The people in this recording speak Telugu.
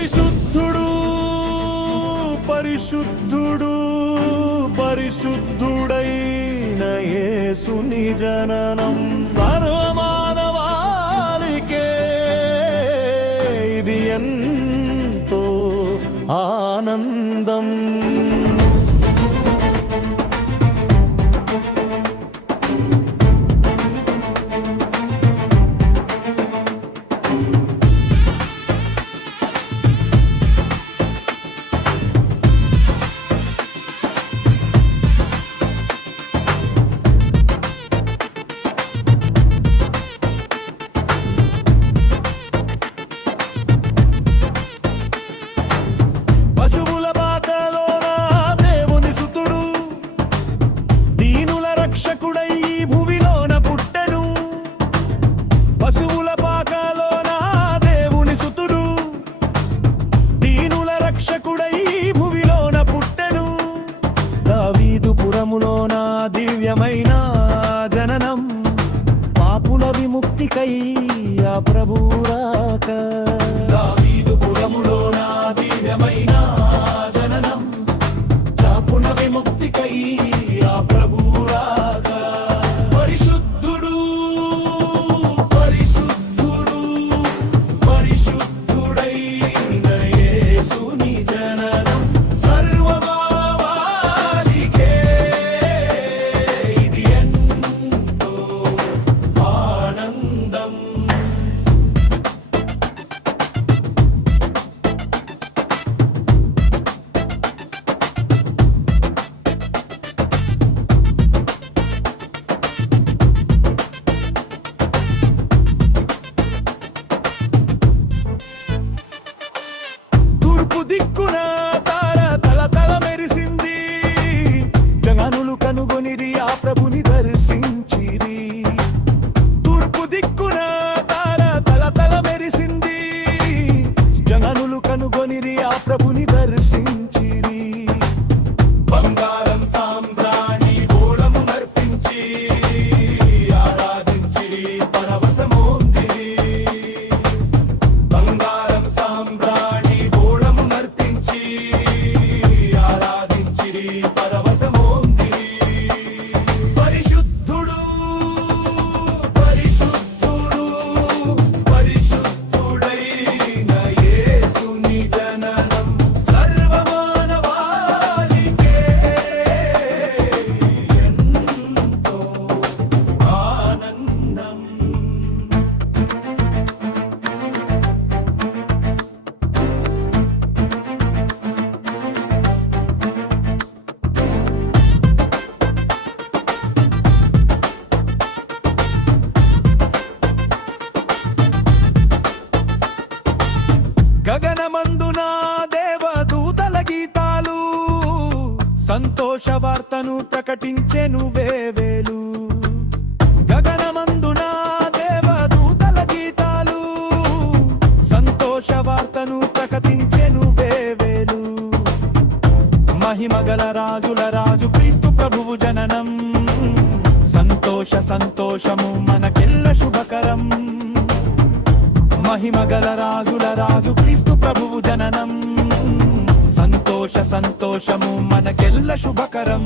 పరిశుద్ధుడు పరిశుద్ధుడు పరిశుద్ధుడైన యేసుని జననం సర్వమానవాళికే ఇది ఎంతో ఆనందం. దివ్యమైన జననం పాపుల విముక్తికై ఆ ప్రభువు రాక. దావీదుపురములోన దివ్యమైన జననం పాపుల విముక్తికై ఆ ప్రభువు రాక. పరిశుద్ధుడు పరిశుద్ధుడు పరిశుద్ధుడైన యేసుని జననం సర్వమానవాళికే దిక్కున తార తల తల మెరిసింది. జనానులు కనుగొనిరి ఆ ప్రభుని దర్శించిరి. తూర్పు దిక్కున తార తల తల మెరిసింది. జనానులు కనుగొనిరి ఆ ప్రభుని దర్శించిరి. బంగారం సాంబ్రాణి బోళము నర్పించి ఆరాధించిరి పరవశమోందిరి. బంగారం సాంబ్రాణి గగనమందున దేవదూతల గీతాలు సంతోష వార్తను ప్రకటించెను వేవేలు. గగనమందున దేవదూతల గీతాలు సంతోష వార్తను ప్రకటించెను వేవేలు. మహిమగల రాజుల రాజు క్రీస్తు ప్రభువు జననం సంతోష సంతోషము మనకెల్ల శుభకరం. మహిమగల రాజుల రాజు క్రీస్తు ప్రభువు జననం సంతోష సంతోషము మనకెల్ల శుభకరం.